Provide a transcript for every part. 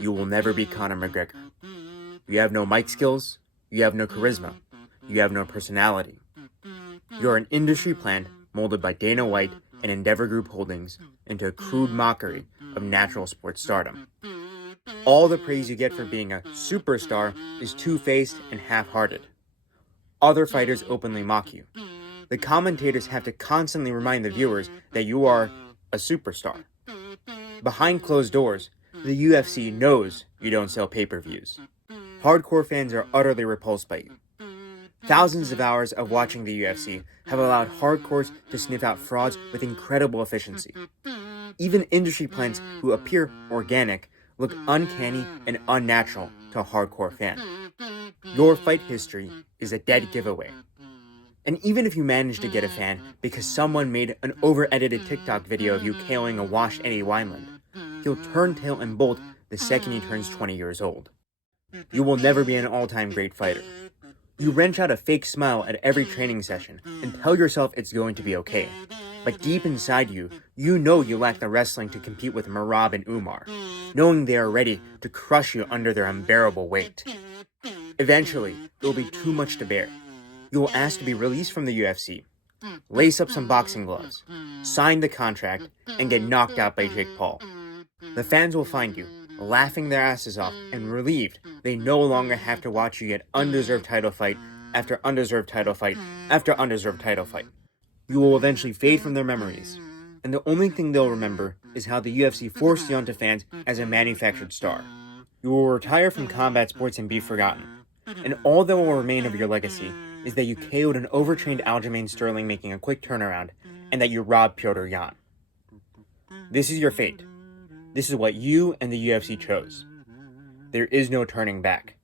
you will never be Conor McGregor. You have no mic skills, you have no charisma, you have no personality. You're an industry plant molded by Dana White and Endeavor Group Holdings into a crude mockery of natural sports stardom. All the praise you get for being a superstar is two-faced and half-hearted. Other fighters openly mock you. The commentators have to constantly remind the viewers that you are a superstar. Behind closed doors, the UFC knows you don't sell pay-per-views. Hardcore fans are utterly repulsed by you. Thousands of hours of watching the UFC have allowed hardcores to sniff out frauds with incredible efficiency. Even industry plants who appear organic look uncanny and unnatural to a hardcore fan. Your fight history is a dead giveaway. And even if you manage to get a fan because someone made an over-edited TikTok video of you KOing a washed Eddie Wineland, he'll turn tail and bolt the second he turns 20 years old. You will never be an all-time great fighter. You wrench out a fake smile at every training session and tell yourself it's going to be okay. But deep inside you, you know you lack the wrestling to compete with Merab and Umar, knowing they are ready to crush you under their unbearable weight. Eventually, it will be too much to bear. You will ask to be released from the UFC, lace up some boxing gloves, sign the contract, and get knocked out by Jake Paul. The fans will find you, laughing their asses off and relieved they no longer have to watch you get undeserved title fight after undeserved title fight after undeserved title fight. You will eventually fade from their memories, and the only thing they'll remember is how the UFC forced you onto fans as a manufactured star. You will retire from combat sports and be forgotten, and all that will remain of your legacy is that you KO'd an overtrained Aljamain Sterling making a quick turnaround, and that you robbed Petr Yan. This is your fate. This is what you and the UFC chose. There is no turning back.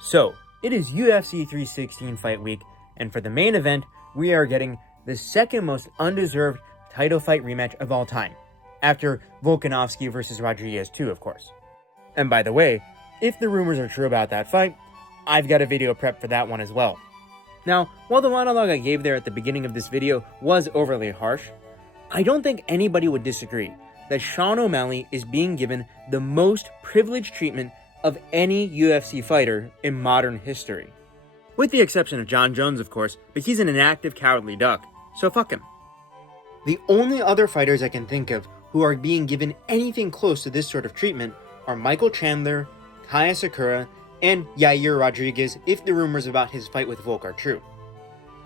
So, it is UFC 316 fight week, and for the main event, we are getting the second most undeserved title fight rematch of all time, after Volkanovski versus Rodriguez 2, of course. And by the way, if the rumors are true about that fight, I've got a video prep for that one as well. Now, while the monologue I gave there at the beginning of this video was overly harsh, I don't think anybody would disagree that Sean O'Malley is being given the most privileged treatment of any UFC fighter in modern history. With the exception of John Jones, of course, but he's an inactive, cowardly duck, so fuck him. The only other fighters I can think of who are being given anything close to this sort of treatment are Michael Chandler, Kaya Sakura, and Yair Rodriguez if the rumors about his fight with Volk are true.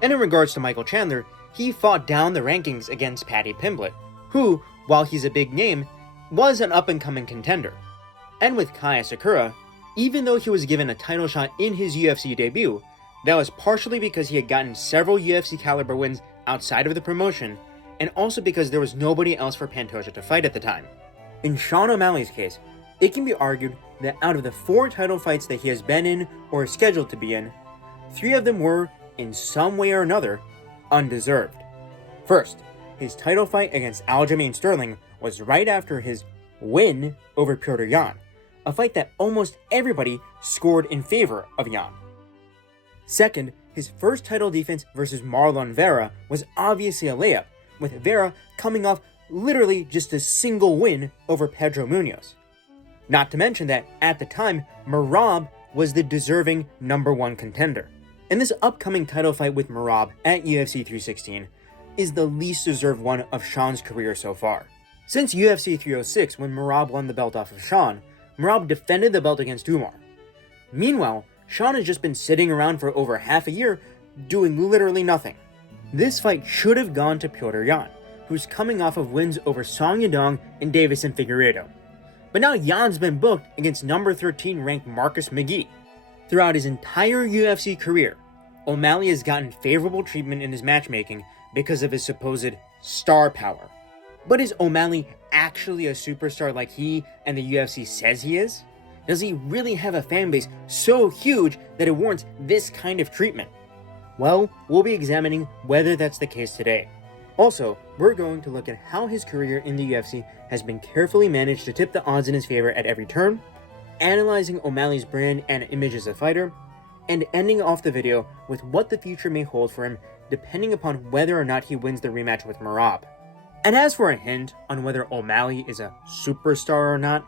And in regards to Michael Chandler, he fought down the rankings against Paddy Pimblett, who, while he's a big name, was an up-and-coming contender. And with Kaya Sakura, even though he was given a title shot in his UFC debut, that was partially because he had gotten several UFC caliber wins outside of the promotion, and also because there was nobody else for Pantoja to fight at the time. In Sean O'Malley's case, it can be argued that out of the 4 title fights that he has been in or is scheduled to be in, 3 of them were, in some way or another, undeserved. First, his title fight against Aljamain Sterling was right after his win over Petr Yan, a fight that almost everybody scored in favor of Yan. Second, his first title defense versus Marlon Vera was obviously a layup, with Vera coming off literally just a single win over Pedro Munoz. Not to mention that, at the time, Merab was the deserving #1 contender. And this upcoming title fight with Merab at UFC 316 is the least deserved one of Sean's career so far. Since UFC 306, when Merab won the belt off of Sean, Merab defended the belt against Umar. Meanwhile, Sean has just been sitting around for over half a year, doing literally nothing. This fight should have gone to Petr Yan, who's coming off of wins over Song Yadong and Davison Figueiredo. But now Yan's been booked against number 13 ranked Marcus McGee. Throughout his entire UFC career, O'Malley has gotten favorable treatment in his matchmaking because of his supposed star power. But is O'Malley actually a superstar like he and the UFC says he is? Does he really have a fan base so huge that it warrants this kind of treatment? Well, we'll be examining whether that's the case today. Also, we're going to look at how his career in the UFC has been carefully managed to tip the odds in his favor at every turn, analyzing O'Malley's brand and image as a fighter, and ending off the video with what the future may hold for him depending upon whether or not he wins the rematch with Merab. And as for a hint on whether O'Malley is a superstar or not,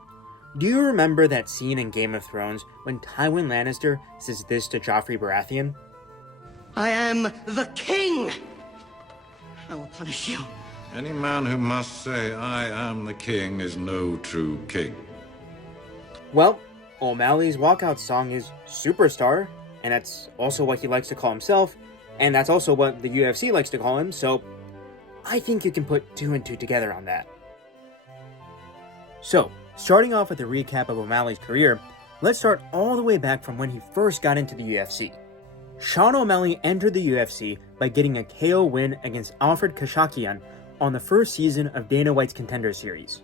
do you remember that scene in Game of Thrones when Tywin Lannister says this to Joffrey Baratheon? I am the king! I will punish you. Any man who must say, I am the king, is no true king. Well, O'Malley's walkout song is Superstar, and that's also what he likes to call himself, and that's also what the UFC likes to call him, so I think you can put 2 and 2 together on that. So, starting off with a recap of O'Malley's career, let's start all the way back from when he first got into the UFC. Sean O'Malley entered the UFC by getting a KO win against Alfred Kashakian on the first season of Dana White's Contender Series.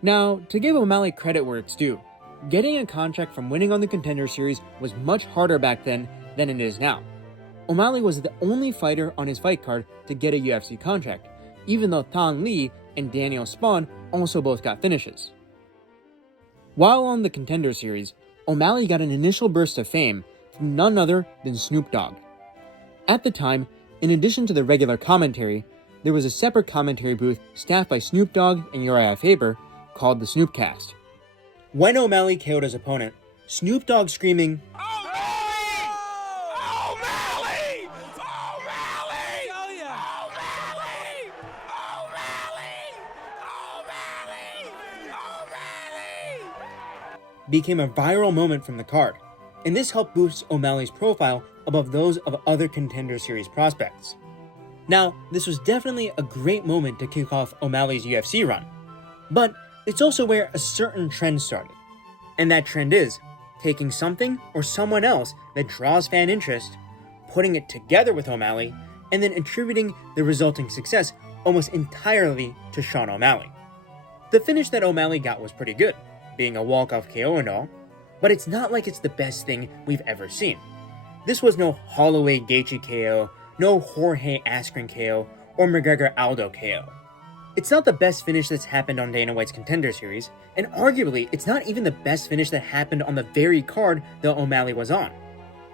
Now, to give O'Malley credit where it's due, getting a contract from winning on the Contender Series was much harder back then than it is now. O'Malley was the only fighter on his fight card to get a UFC contract, even though Thon Lee and Daniel Spawn also both got finishes. While on the Contender Series, O'Malley got an initial burst of fame from none other than Snoop Dogg. At the time, in addition to the regular commentary, there was a separate commentary booth staffed by Snoop Dogg and Uriah Faber called the Snoopcast. When O'Malley KO'd his opponent, Snoop Dogg screaming, "O'Malley! O'Malley! O'Malley! O'Malley! O'Malley! O'Malley! became a viral moment from the card, and this helped boost O'Malley's profile above those of other Contender Series prospects. Now, this was definitely a great moment to kick off O'Malley's UFC run, but it's also where a certain trend started. And that trend is taking something or someone else that draws fan interest, putting it together with O'Malley, and then attributing the resulting success almost entirely to Sean O'Malley. The finish that O'Malley got was pretty good, being a walk-off KO and all, but it's not like it's the best thing we've ever seen. This was no Holloway Gaethje KO, no Jorge Askren KO, or McGregor Aldo KO. It's not the best finish that's happened on Dana White's Contender Series, and arguably, it's not even the best finish that happened on the very card that O'Malley was on.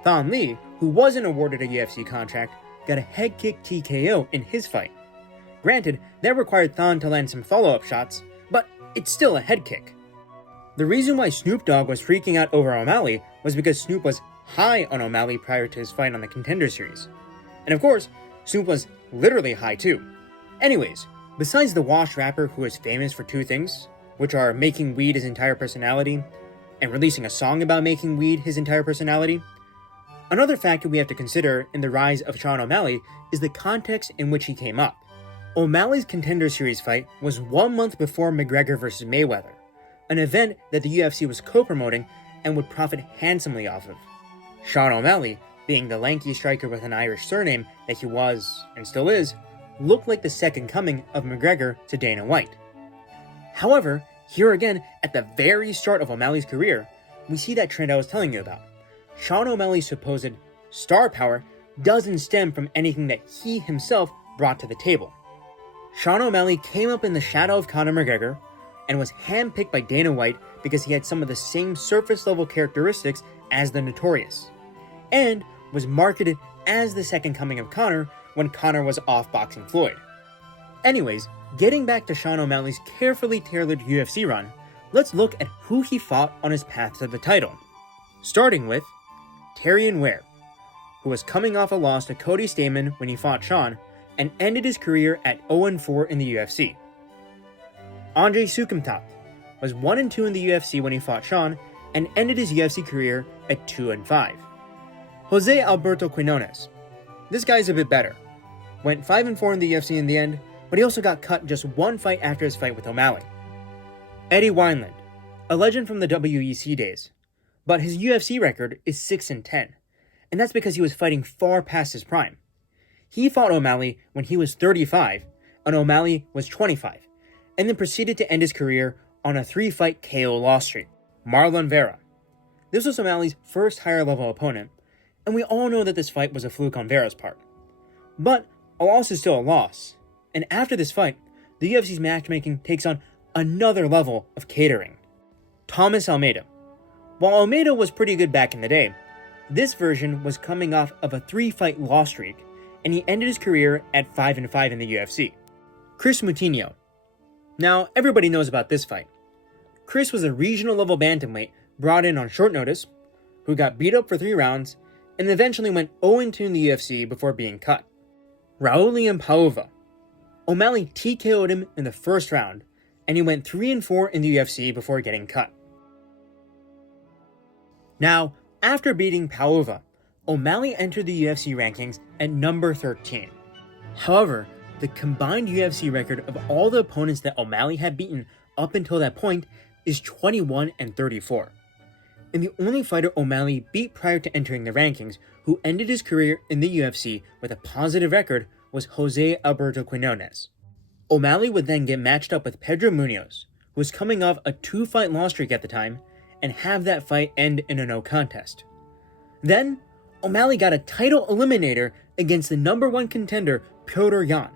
Thon Lee, who wasn't awarded a UFC contract, got a head kick TKO in his fight. Granted, that required Thon to land some follow-up shots, but it's still a head kick. The reason why Snoop Dogg was freaking out over O'Malley was because Snoop was high on O'Malley prior to his fight on the Contender Series. And of course, Snoop was literally high too. Anyways, besides the washed rapper who is famous for 2 things, which are making weed his entire personality, and releasing a song about making weed his entire personality, another factor we have to consider in the rise of Sean O'Malley is the context in which he came up. O'Malley's Contender Series fight was 1 month before McGregor vs. Mayweather, an event that the UFC was co-promoting and would profit handsomely off of. Sean O'Malley, being the lanky striker with an Irish surname that he was, and still is, looked like the second coming of McGregor to Dana White. However, here again, at the very start of O'Malley's career, we see that trend I was telling you about. Sean O'Malley's supposed star power doesn't stem from anything that he himself brought to the table. Sean O'Malley came up in the shadow of Conor McGregor and was handpicked by Dana White because he had some of the same surface-level characteristics as the Notorious, and was marketed as the second coming of Conor when Conor was off boxing Floyd. Anyways, getting back to Sean O'Malley's carefully tailored UFC run, let's look at who he fought on his path to the title. Starting with Terrion Ware, who was coming off a loss to Cody Stamann when he fought Sean, and ended his career at 0-4 in the UFC. Andre Sukumtat was 1-2 in the UFC when he fought Sean, and ended his UFC career at 2-5. Jose Alberto Quinones. This guy's a bit better. Went 5-4 in the UFC in the end, but he also got cut just 1 fight after his fight with O'Malley. Eddie Wineland, a legend from the WEC days, but his UFC record is 6-10, and that's because he was fighting far past his prime. He fought O'Malley when he was 35, and O'Malley was 25, and then proceeded to end his career on a 3-fight KO loss streak. Marlon Vera. This was O'Malley's first higher-level opponent, and we all know that this fight was a fluke on Vera's part. But a loss is still a loss, and after this fight, the UFC's matchmaking takes on another level of catering. Thomas Almeida. While Almeida was pretty good back in the day, This version was coming off of a 3-fight loss streak, and he ended his career at 5-5 in the UFC. Chris Moutinho. Now, everybody knows about this fight. Chris was a regional level bantamweight brought in on short notice, who got beat up for 3 rounds, and eventually went 0-2 in the UFC before being cut. Raulian Pauva. O'Malley TKO'd him in the first round, and he went 3-4 in the UFC before getting cut. Now, after beating Pauva, O'Malley entered the UFC rankings at number 13. However, the combined UFC record of all the opponents that O'Malley had beaten up until that point is 21-34. And the only fighter O'Malley beat prior to entering the rankings who ended his career in the UFC with a positive record was Jose Alberto Quinones. O'Malley would then get matched up with Pedro Munoz, who was coming off a 2-fight loss streak at the time, and have that fight end in a no contest. Then, O'Malley got a title eliminator against the number 1 contender, Petr Yan.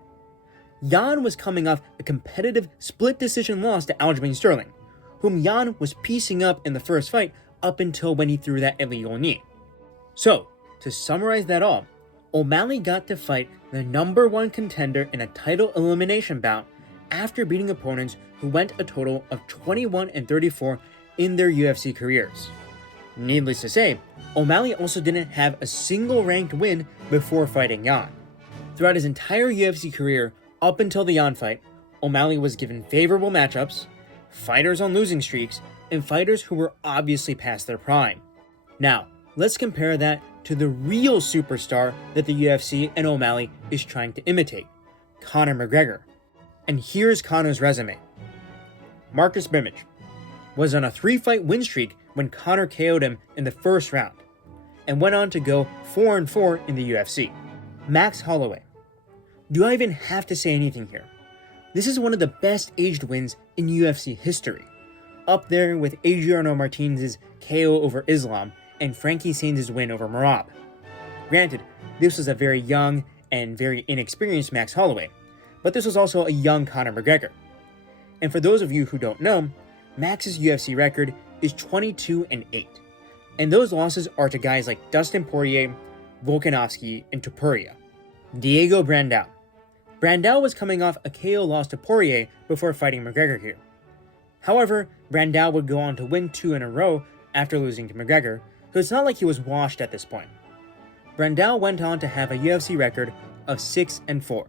Yan was coming off a competitive split decision loss to Aljamain Sterling, whom Yan was piecing up in the first fight up until when he threw that illegal knee. So, to summarize that all, O'Malley got to fight the number 1 contender in a title elimination bout after beating opponents who went a total of 21-34 in their UFC careers. Needless to say, O'Malley also didn't have a single ranked win before fighting Yan. Throughout his entire UFC career, up until the Yan fight, O'Malley was given favorable matchups, fighters on losing streaks, and fighters who were obviously past their prime. Now, let's compare that to the real superstar that the UFC and O'Malley is trying to imitate, Conor McGregor. And here's Conor's resume. Marcus Brimage was on a 3-fight win streak when Conor KO'd him in the first round, and went on to go 4-4 in the UFC. Max Holloway. Do I even have to say anything here? This is one of the best aged wins in UFC history, up there with Adriano Martinez's KO over Islam and Frankie Sainz's win over Merab. Granted, this was a very young and very inexperienced Max Holloway, but this was also a young Conor McGregor. And for those of you who don't know, Max's UFC record is 22-8, and those losses are to guys like Dustin Poirier, Volkanovski, and Topuria. Diego Brandao. Brandao was coming off a KO loss to Poirier before fighting McGregor here. However, Brandao would go on to win 2 in a row after losing to McGregor, so it's not like he was washed at this point. Brandao went on to have a UFC record of 6-4.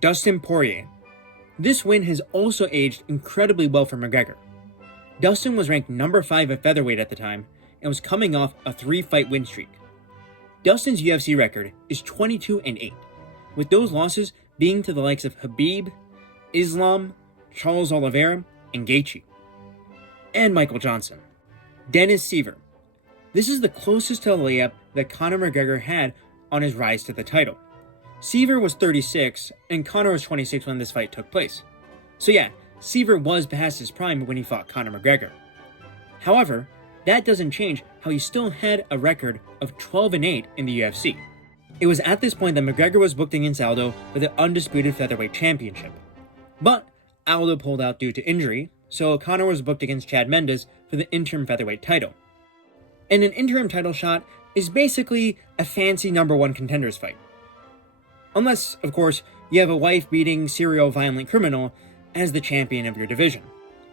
Dustin Poirier. This win has also aged incredibly well for McGregor. Dustin was ranked number 5 at featherweight at the time and was coming off a 3-fight win streak. Dustin's UFC record is 22-8, with those losses being to the likes of Khabib, Islam, Charles Oliveira, and Gaethje. And Michael Johnson. Dennis Siver. This is the closest to a layup that Conor McGregor had on his rise to the title. Siver was 36, and Conor was 26 when this fight took place. So yeah, Siver was past his prime when he fought Conor McGregor. However, that doesn't change how he still had a record of 12-8 in the UFC. It was at this point that McGregor was booked against Aldo for the undisputed featherweight championship. But Aldo pulled out due to injury, so Conor was booked against Chad Mendes for the interim featherweight title. And an interim title shot is basically a fancy number 1 contenders fight. Unless, of course, you have a wife-beating serial violent criminal as the champion of your division.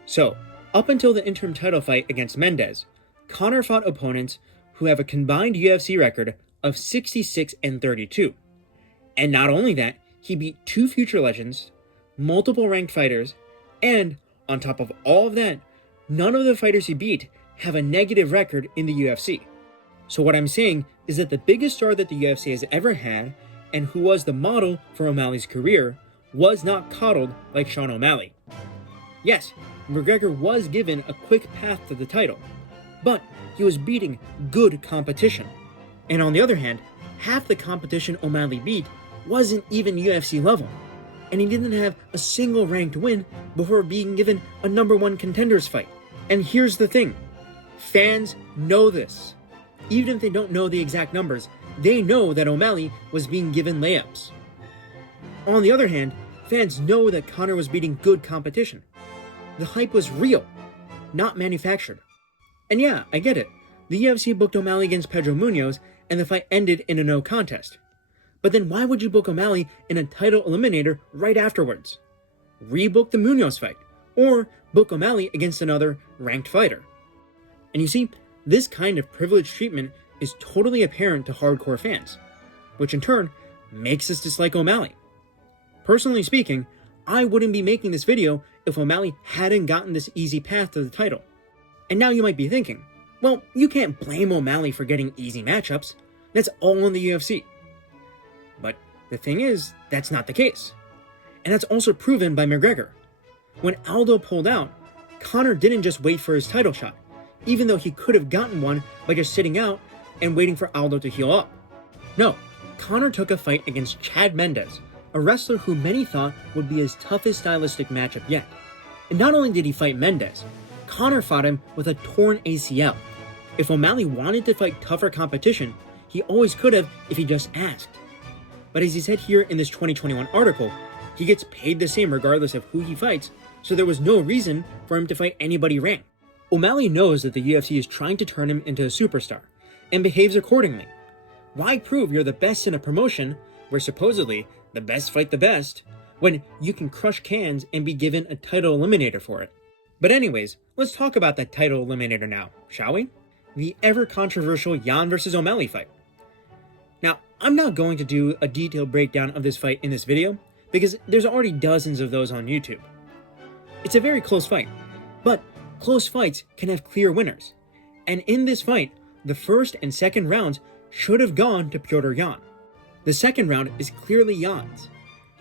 So, up until the interim title fight against Mendes, Conor fought opponents who have a combined UFC record of 66-32. And not only that, he beat 2 future legends, multiple ranked fighters, and, on top of all of that, none of the fighters he beat have a negative record in the UFC. So what I'm saying is that the biggest star that the UFC has ever had, and who was the model for O'Malley's career, was not coddled like Sean O'Malley. Yes, McGregor was given a quick path to the title, but he was beating good competition. And on the other hand, half the competition O'Malley beat wasn't even UFC level, and he didn't have a single ranked win before being given a number 1 contenders fight. And here's the thing, fans know this. Even if they don't know the exact numbers, they know that O'Malley was being given layups. On the other hand, fans know that Conor was beating good competition. The hype was real, not manufactured. And yeah, I get it. the UFC booked O'Malley against Pedro Munoz, and the fight ended in a no contest. But then why would you book O'Malley in a title eliminator right afterwards? Rebook the Munoz fight, or book O'Malley against another ranked fighter. And you see, this kind of privileged treatment is totally apparent to hardcore fans, which in turn makes us dislike O'Malley. Personally speaking, I wouldn't be making this video if O'Malley hadn't gotten this easy path to the title. And now you might be thinking, well, you can't blame O'Malley for getting easy matchups. That's all in the UFC. But the thing is, that's not the case. And that's also proven by McGregor. When Aldo pulled out, Conor didn't just wait for his title shot, even though he could have gotten one by just sitting out and waiting for Aldo to heal up. No, Conor took a fight against Chad Mendes, a wrestler who many thought would be his toughest stylistic matchup yet. And not only did he fight Mendes, Conor fought him with a torn ACL. If O'Malley wanted to fight tougher competition, he always could have if he just asked. But as he said here in this 2021 article, he gets paid the same regardless of who he fights, so there was no reason for him to fight anybody ranked. O'Malley knows that the UFC is trying to turn him into a superstar, and behaves accordingly. Why prove you're the best in a promotion where supposedly the best fight the best, when you can crush cans and be given a title eliminator for it? But anyways, let's talk about that title eliminator now, shall we? The ever-controversial Jan vs. O'Malley fight. Now, I'm not going to do a detailed breakdown of this fight in this video, because there's already dozens of those on YouTube. It's a very close fight, but close fights can have clear winners. And in this fight, the first and second rounds should have gone to Petr Yan. The second round is clearly Jan's.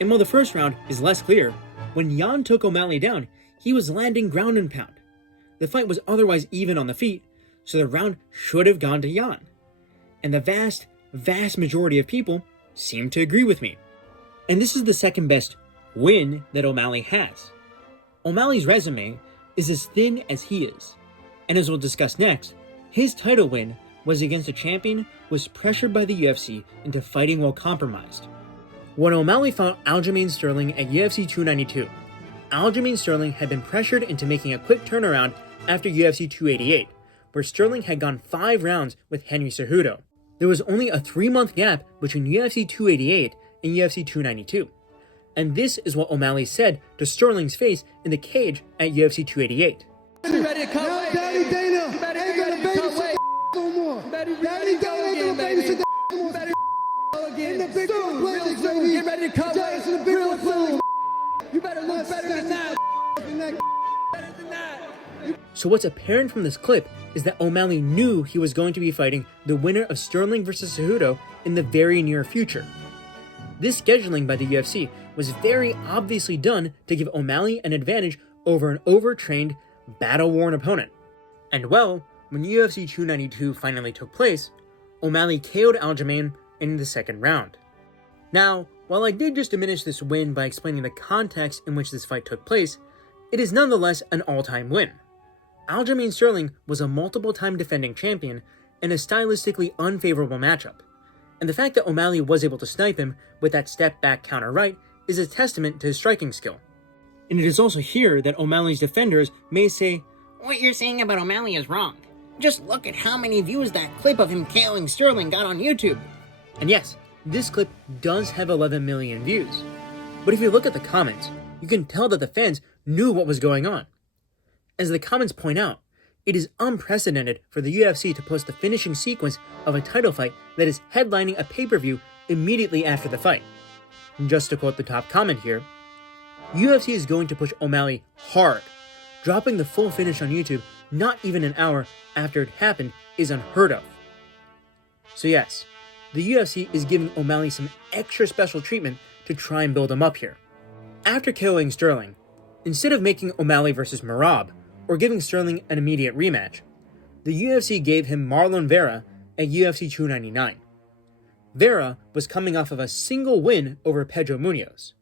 And while the first round is less clear, when Jan took O'Malley down, he was landing ground and pound. The fight was otherwise even on the feet, so the round should have gone to Jan. And the vast majority of people seem to agree with me. And this is the second best win that O'Malley has. O'Malley's resume is as thin as he is. And as we'll discuss next, his title win was against a champion who was pressured by the UFC into fighting while compromised. When O'Malley fought Aljamain Sterling at UFC 292, Aljamain Sterling had been pressured into making a quick turnaround after UFC 288, where Sterling had gone 5 rounds with Henry Cejudo. There was only a 3-month gap between UFC 288 and UFC 292. And this is what O'Malley said to Sterling's face in the cage at UFC 288. You ready to cut weight? Daddy Dana ain't gonna babysit no more. Daddy Dana ain't gonna babysit no more. In the big Olympics, baby. Get ready to cut weight. In the big Olympics. You better look better than that. So what's apparent from this clip is that O'Malley knew he was going to be fighting the winner of Sterling vs. Cejudo in the very near future. This scheduling by the UFC was very obviously done to give O'Malley an advantage over an overtrained, battle-worn opponent. And well, when UFC 292 finally took place, O'Malley KO'd Aljamain in the second round. Now, while I did just diminish this win by explaining the context in which this fight took place, it is nonetheless an all-time win. Aljamain Sterling was a multiple-time defending champion in a stylistically unfavorable matchup, and the fact that O'Malley was able to snipe him with that step-back counter right is a testament to his striking skill. And it is also here that O'Malley's defenders may say, "What you're saying about O'Malley is wrong. Just look at how many views that clip of him KOing Sterling got on YouTube." And yes, this clip does have 11 million views. But if you look at the comments, you can tell that the fans knew what was going on. As the comments point out, it is unprecedented for the UFC to post the finishing sequence of a title fight that is headlining a pay-per-view immediately after the fight. And just to quote the top comment here, UFC is going to push O'Malley hard. Dropping the full finish on YouTube not even an hour after it happened is unheard of. So yes, the UFC is giving O'Malley some extra special treatment to try and build him up here. After KOing Sterling, instead of making O'Malley versus Merab, or giving Sterling an immediate rematch, the UFC gave him Marlon Vera at UFC 299. Vera was coming off of a single win over Pedro Munoz,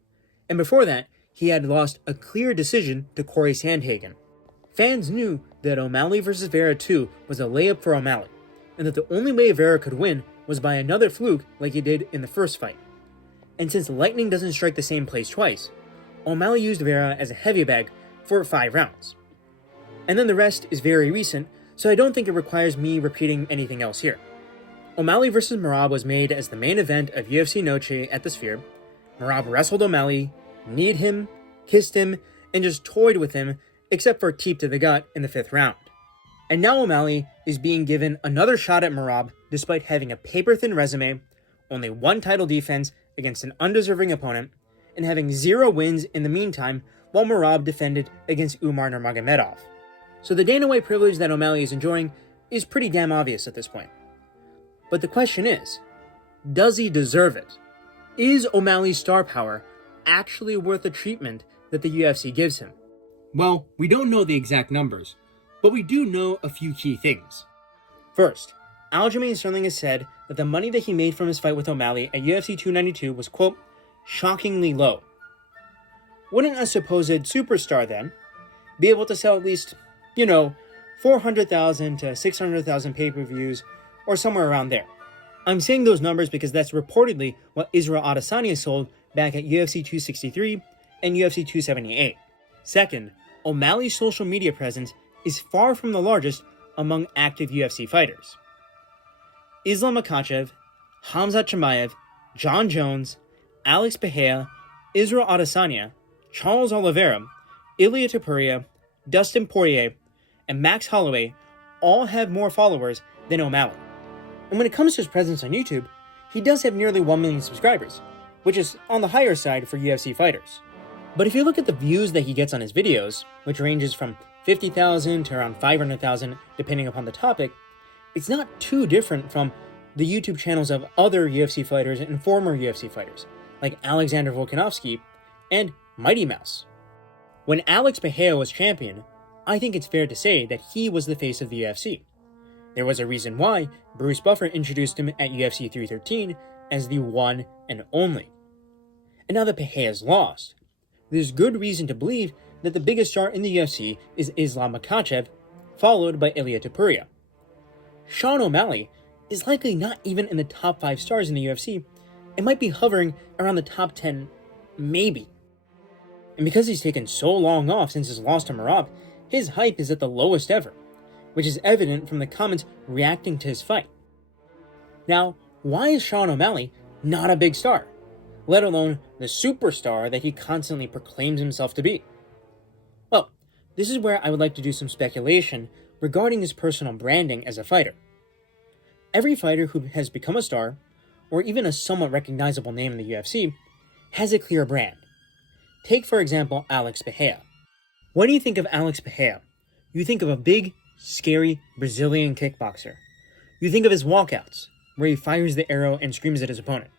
and before that, he had lost a clear decision to Corey Sandhagen. Fans knew that O'Malley vs. Vera 2 was a layup for O'Malley, and that the only way Vera could win was by another fluke like he did in the first fight. And since lightning doesn't strike the same place twice, O'Malley used Vera as a heavy bag for 5 rounds. And then the rest is very recent, so I don't think it requires me repeating anything else here. O'Malley vs. Merab was made as the main event of UFC Noche at the Sphere. Merab wrestled O'Malley, kneed him, kissed him, and just toyed with him, except for a teep to the gut in the 5th round. And now O'Malley is being given another shot at Merab despite having a paper-thin resume, only one title defense against an undeserving opponent, and having 0 wins in the meantime while Merab defended against Umar Nurmagomedov. So the Dana White privilege that O'Malley is enjoying is pretty damn obvious at this point. But the question is, does he deserve it? Is O'Malley's star power actually worth the treatment that the UFC gives him? Well, we don't know the exact numbers, but we do know a few key things. First, Aljamain Sterling has said that the money that he made from his fight with O'Malley at UFC 292 was, quote, shockingly low. Wouldn't a supposed superstar then be able to sell at least, 400,000 to 600,000 pay-per-views or somewhere around there? I'm saying those numbers because that's reportedly what Israel Adesanya sold back at UFC 263 and UFC 278. Second, O'Malley's social media presence is far from the largest among active UFC fighters. Islam Makhachev, Khamzat Chimaev, John Jones, Alex Pereira, Israel Adesanya, Charles Oliveira, Ilia Topuria, Dustin Poirier, and Max Holloway all have more followers than O'Malley. And when it comes to his presence on YouTube, he does have nearly 1 million subscribers, which is on the higher side for UFC fighters. But if you look at the views that he gets on his videos, which ranges from 50,000 to around 500,000 depending upon the topic, it's not too different from the YouTube channels of other UFC fighters and former UFC fighters, like Alexander Volkanovski and Mighty Mouse. When Alex Pereira was champion, I think it's fair to say that he was the face of the UFC. There was a reason why Bruce Buffer introduced him at UFC 313 as the one and only. And now that Pereira's lost, there's good reason to believe that the biggest star in the UFC is Islam Makhachev, followed by Ilia Topuria. Sean O'Malley is likely not even in the top 5 stars in the UFC, and might be hovering around the top 10, maybe. And because he's taken so long off since his loss to Merab, his hype is at the lowest ever, which is evident from the comments reacting to his fight. Now, why is Sean O'Malley not a big star, let alone the superstar that he constantly proclaims himself to be? Well, this is where I would like to do some speculation regarding his personal branding as a fighter. Every fighter who has become a star, or even a somewhat recognizable name in the UFC, has a clear brand. Take, for example, Alex Pereira. When you think of Alex Pereira, you think of a big, scary Brazilian kickboxer. You think of his walkouts, where he fires the arrow and screams at his opponent.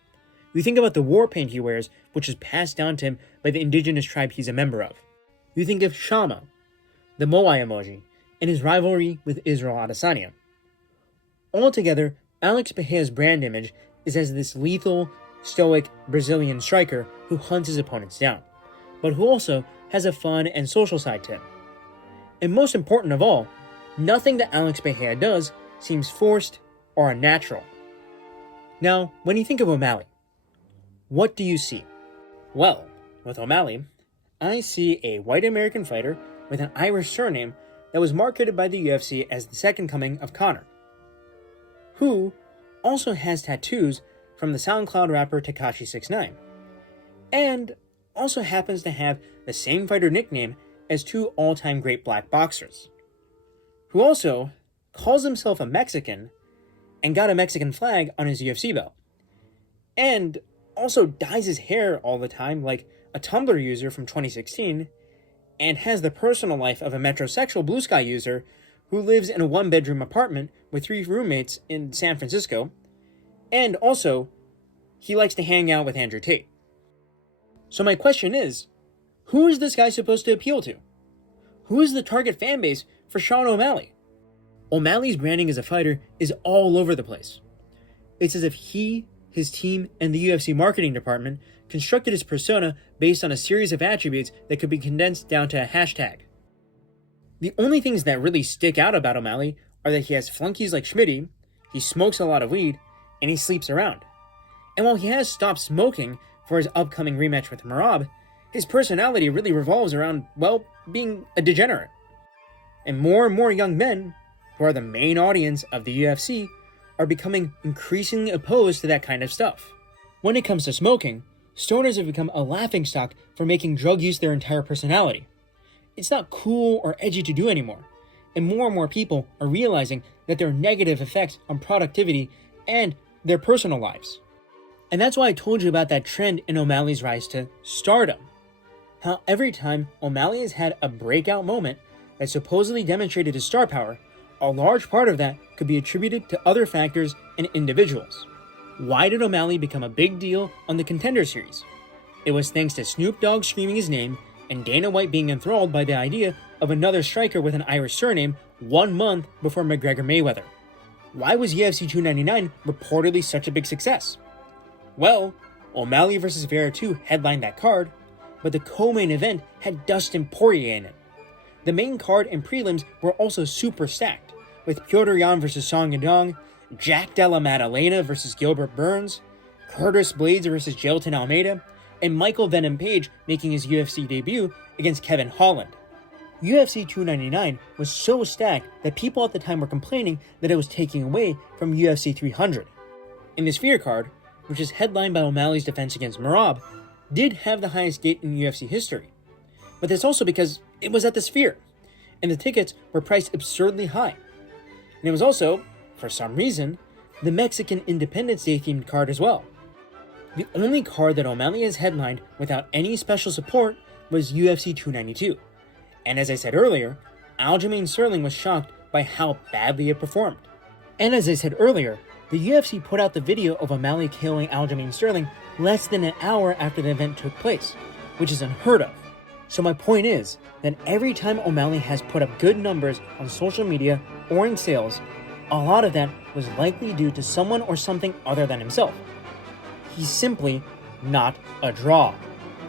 You think about the war paint he wears, which is passed down to him by the indigenous tribe he's a member of. You think of Shama, the Moai emoji, and his rivalry with Israel Adesanya. Altogether, Alex Pereira's brand image is as this lethal, stoic Brazilian striker who hunts his opponents down, but who also has a fun and social side to him. And most important of all, nothing that Alex Pereira does seems forced or unnatural. Now, when you think of O'Malley, what do you see? Well, with O'Malley, I see a white American fighter with an Irish surname that was marketed by the UFC as the second coming of Conor, who also has tattoos from the SoundCloud rapper Tekashi 69, and also happens to have the same fighter nickname as 2 all-time great black boxers, who also calls himself a Mexican and got a Mexican flag on his UFC belt, and also dyes his hair all the time like a Tumblr user from 2016, and has the personal life of a metrosexual Blue Sky user who lives in a 1-bedroom apartment with 3 roommates in San Francisco, and also, he likes to hang out with Andrew Tate. So my question is, who is this guy supposed to appeal to? Who is the target fan base for Sean O'Malley? O'Malley's branding as a fighter is all over the place. It's as if he, his team, and the UFC marketing department constructed his persona based on a series of attributes that could be condensed down to a hashtag. The only things that really stick out about O'Malley are that he has flunkies like Schmitty, he smokes a lot of weed, and he sleeps around. And while he has stopped smoking for his upcoming rematch with Merab, his personality really revolves around, well, being a degenerate. And more young men who are the main audience of the UFC, are becoming increasingly opposed to that kind of stuff. When it comes to smoking, stoners have become a laughingstock for making drug use their entire personality. It's not cool or edgy to do anymore, and more people are realizing that there are negative effects on productivity and their personal lives. And that's why I told you about that trend in O'Malley's rise to stardom. How every time O'Malley has had a breakout moment that supposedly demonstrated his star power, a large part of that could be attributed to other factors and individuals. Why did O'Malley become a big deal on the Contender Series? It was thanks to Snoop Dogg screaming his name and Dana White being enthralled by the idea of another striker with an Irish surname 1 month before McGregor Mayweather. Why was UFC 299 reportedly such a big success? Well, O'Malley vs. Vera 2 headlined that card, but the co-main event had Dustin Poirier in it. The main card and prelims were also super stacked, with Petr Yan vs. Song Yadong, Jack Della Maddalena vs. Gilbert Burns, Curtis Blades vs. Jailton Almeida, and Michael Venom Page making his UFC debut against Kevin Holland. UFC 299 was so stacked that people at the time were complaining that it was taking away from UFC 300. And the Sphere card, which is headlined by O'Malley's defense against Merab, did have the highest gate in UFC history. But that's also because it was at the Sphere, and the tickets were priced absurdly high. And it was also, for some reason, the Mexican Independence Day themed card as well. The only card that O'Malley has headlined without any special support was UFC 292. And as I said earlier, Aljamain Sterling was shocked by how badly it performed. And as I said earlier, the UFC put out the video of O'Malley KOing Aljamain Sterling less than an hour after the event took place, which is unheard of. So my point is that every time O'Malley has put up good numbers on social media or in sales, a lot of that was likely due to someone or something other than himself. He's simply not a draw.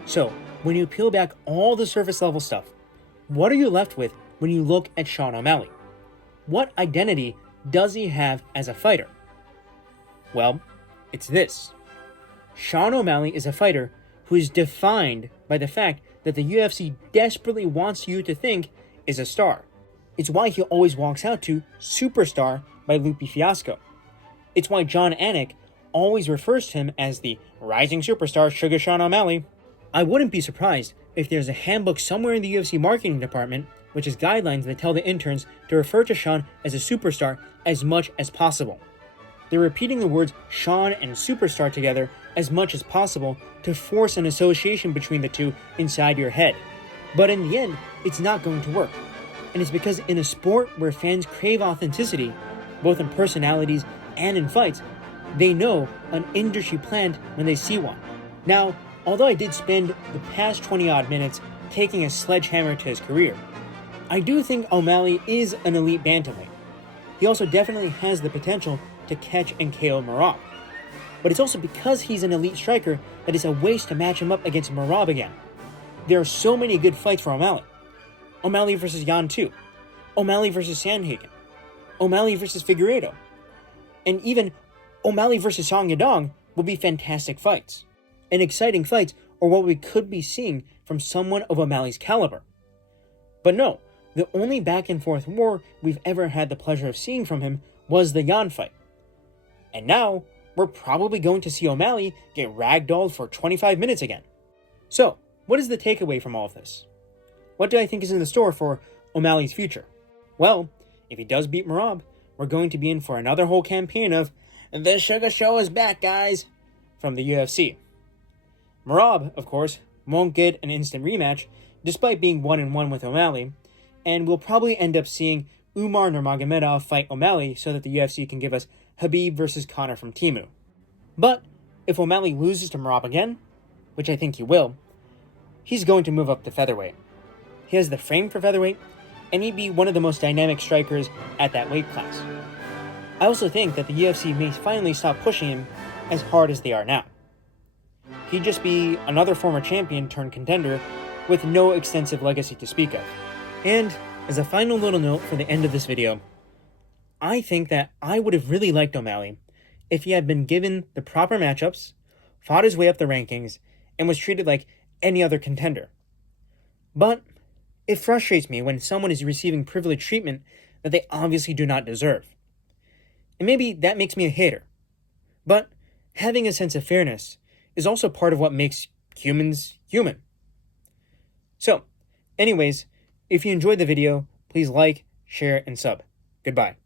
So when you peel back all the surface level stuff, what are you left with when you look at Sean O'Malley? What identity does he have as a fighter? Well, it's this. Sean O'Malley is a fighter who is defined by the fact that the UFC desperately wants you to think is a star. It's why he always walks out to Superstar by Lupe Fiasco. It's why John Anik always refers to him as the rising superstar Sugar Sean O'Malley. I wouldn't be surprised if there's a handbook somewhere in the UFC marketing department which is guidelines that tell the interns to refer to Sean as a superstar as much as possible. They're repeating the words Sean and superstar together as much as possible to force an association between the two inside your head. But in the end, it's not going to work. And it's because in a sport where fans crave authenticity, both in personalities and in fights, they know an industry plant when they see one. Now, although I did spend the past 20-odd minutes taking a sledgehammer to his career, I do think O'Malley is an elite bantamweight. He also definitely has the potential to catch and KO Merab. But it's also because he's an elite striker that it's a waste to match him up against Merab again. There are so many good fights for O'Malley. O'Malley versus Yan 2, O'Malley versus Sandhagen, O'Malley versus Figueiredo, and even O'Malley versus Song Yadong will be fantastic fights. And exciting fights are what we could be seeing from someone of O'Malley's caliber. But no, the only back and forth war we've ever had the pleasure of seeing from him was the Yan fight. And now, we're probably going to see O'Malley get ragdolled for 25 minutes again. So, what is the takeaway from all of this? What do I think is in the store for O'Malley's future? Well, if he does beat Merab, we're going to be in for another whole campaign of "The Sugar Show is back, guys!" from the UFC. Merab, of course, won't get an instant rematch, despite being 1-1 with O'Malley, and we'll probably end up seeing Umar Nurmagomedov fight O'Malley so that the UFC can give us Khabib versus Conor from Temu. But if O'Malley loses to Merab again, which I think he will, he's going to move up to featherweight. He has the frame for featherweight, and he'd be one of the most dynamic strikers at that weight class. I also think that the UFC may finally stop pushing him as hard as they are now. He'd just be another former champion turned contender with no extensive legacy to speak of. And as a final little note for the end of this video, I think that I would have really liked O'Malley if he had been given the proper matchups, fought his way up the rankings, and was treated like any other contender. But it frustrates me when someone is receiving privileged treatment that they obviously do not deserve. And maybe that makes me a hater. But having a sense of fairness is also part of what makes humans human. So, anyways, if you enjoyed the video, please like, share, and sub. Goodbye.